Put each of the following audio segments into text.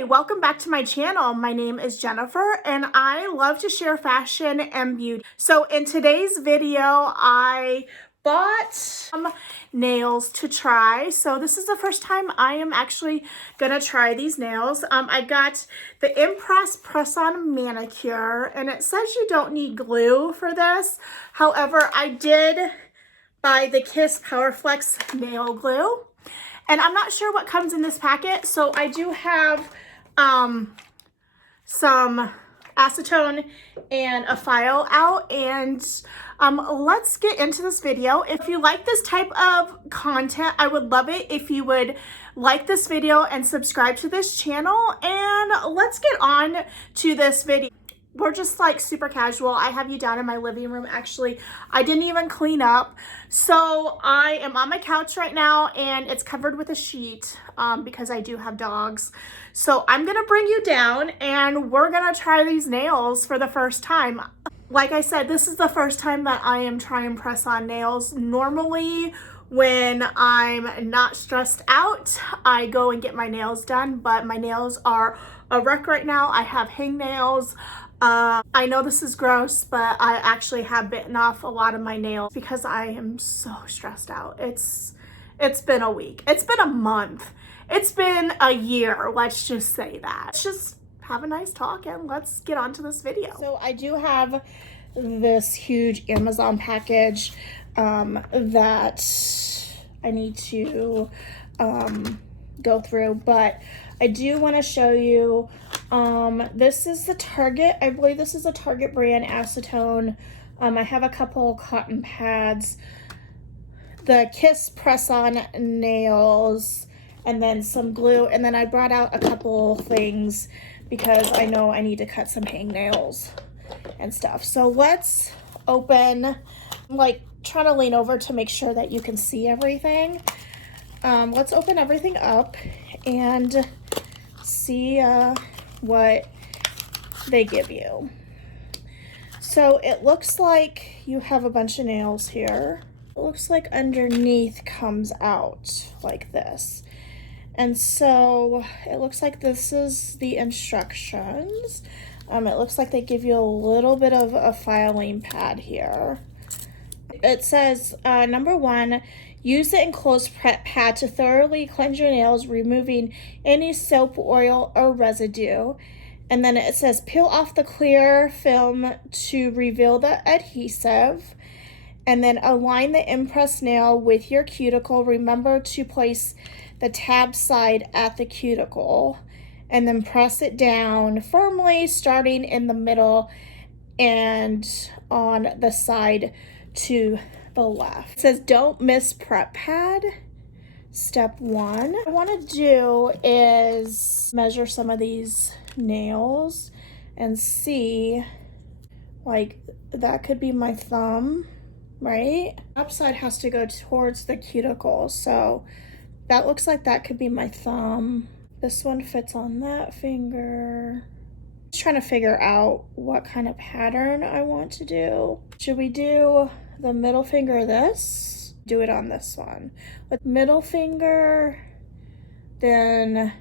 Hi, welcome back to my channel. My name is Jennifer and I love to share fashion and beauty. So in today's video, I bought some nails to try. So this is the first time I am actually gonna try these nails. I got the Impress Press-On Manicure and it says you don't need glue for this. However, I did buy the Kiss Powerflex nail glue. And I'm not sure what comes in this packet, so I do have some acetone and a file out, and let's get into this video. If you like this type of content, I would love it if you would like this video and subscribe to this channel, and let's get on to this video. We're just like super casual. I have you down in my living room. Actually, I didn't even clean up. So I am on my couch right now and it's covered with a sheet because I do have dogs. So I'm gonna bring you down and we're gonna try these nails for the first time. Like I said, this is the first time that I am trying press-on nails. Normally, when I'm not stressed out, I go and get my nails done, but my nails are a wreck right now. I have hangnails. I know this is gross, but I actually have bitten off a lot of my nails because I am so stressed out. It's been a week. It's been a month. It's been a year. Let's just say that. Let's just have a nice talk and let's get on to this video. So I do have this huge Amazon package that I need to go through, but I do want to show you, this is the Target, I believe this is a Target brand acetone. I have a couple cotton pads, the Kiss press-on nails, and then some glue, and then I brought out a couple things because I know I need to cut some hangnails and stuff. So let's open, like try to lean over to make sure that you can see everything. Let's open everything up and see what they give you. So it looks like you have a bunch of nails here. It looks like underneath comes out like this. And so it looks like this is the instructions. It looks like they give you a little bit of a filing pad here. It says, number 1, use the enclosed pad to thoroughly cleanse your nails, removing any soap, oil, or residue. And then it says, peel off the clear film to reveal the adhesive. And then align the impressed nail with your cuticle. Remember to place the tab side at the cuticle. And then press it down firmly, starting in the middle and on the side to the left. It says don't miss prep pad. Step 1. What I want to do is measure some of these nails and see, like, that could be my thumb, right? Upside has to go towards the cuticle, so that looks like that could be my thumb. This one fits on that finger. Just trying to figure out what kind of pattern I want to do. Should we do the middle finger this? Do it on this one. With middle finger, then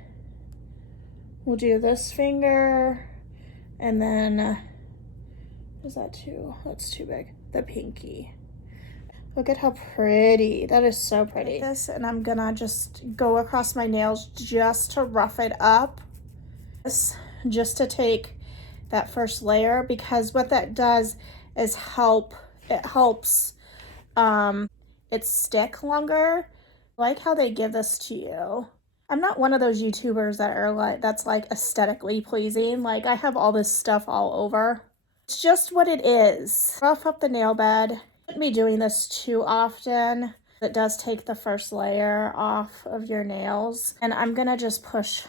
we'll do this finger, and then, is that too? That's too big. The pinky. Look at how pretty. That is so pretty. This, and I'm gonna just go across my nails just to rough it up. This, just to take that first layer, because what that does is it helps it stick longer. I like how they give this to you. I'm not one of those YouTubers that are like, that's like aesthetically pleasing. Like, I have all this stuff all over. It's just what it is. Rough up the nail bed. Shouldn't be doing this too often. It does take the first layer off of your nails. And I'm gonna just push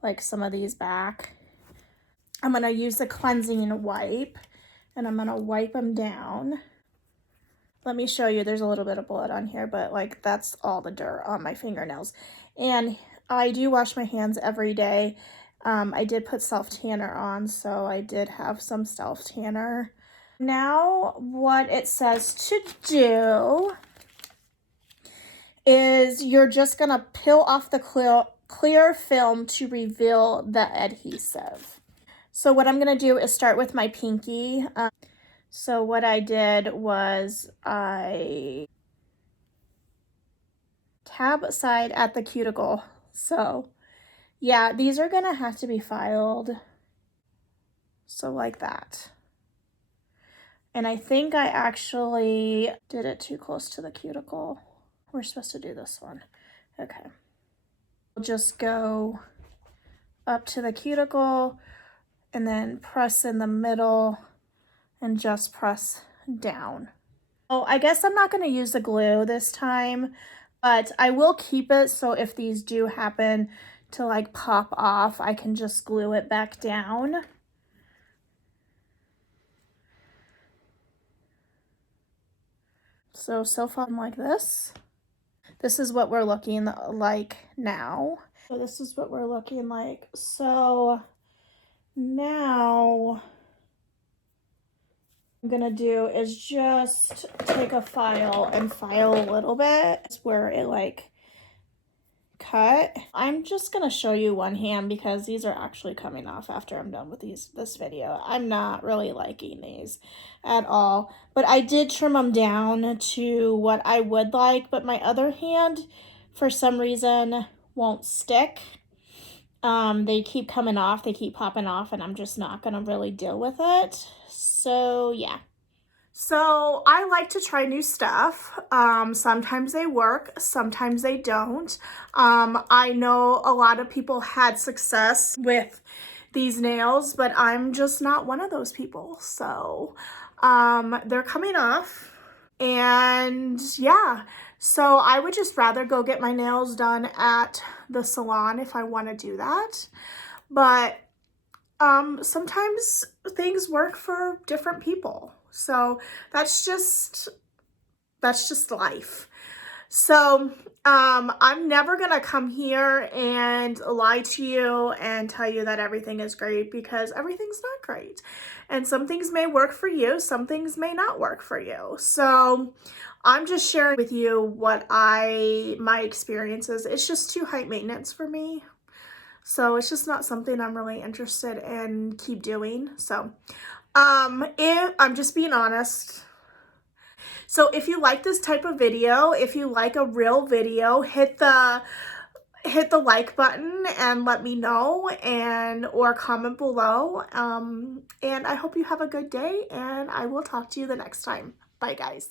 like some of these back. I'm gonna use the cleansing wipe and I'm gonna wipe them down. Let me show you, there's a little bit of blood on here, but like that's all the dirt on my fingernails. And I do wash my hands every day. I did put self-tanner on, so I did have some self-tanner. Now what it says to do is you're just gonna peel off the clear film to reveal the adhesive. So what I'm going to do is start with my pinky. So what I did was I tab aside at the cuticle. So yeah, these are going to have to be filed. So like that. And I think I actually did it too close to the cuticle. We're supposed to do this one. Okay. We'll just go up to the cuticle and then press in the middle and just press down. Oh, I guess I'm not going to use the glue this time, but I will keep it so if these do happen to like pop off, I can just glue it back down. So far I'm like this. This is what we're looking like now. So this is what we're looking like. So now I'm gonna do is just take a file and file a little bit. It's where it like cut. I'm just gonna show you one hand because these are actually coming off after I'm done with this video. I'm not really liking these at all, but I did trim them down to what I would like, but my other hand for some reason won't stick. They keep coming off, they keep popping off, and I'm just not gonna really deal with it. So yeah. So I like to try new stuff. Sometimes they work, sometimes they don't. I know a lot of people had success with these nails, but I'm just not one of those people. So they're coming off. And yeah, so I would just rather go get my nails done at the salon if I want to do that. But sometimes things work for different people. So that's just life. So I'm never gonna come here and lie to you and tell you that everything is great, because everything's not great. And some things may work for you, some things may not work for you. So I'm just sharing with you what my experiences. It's just too high maintenance for me. So it's just not something I'm really interested in keep doing. So if I'm just being honest. So if you like this type of video, if you like a real video, hit the like button and let me know, or comment below. And I hope you have a good day, and I will talk to you the next time. Bye guys.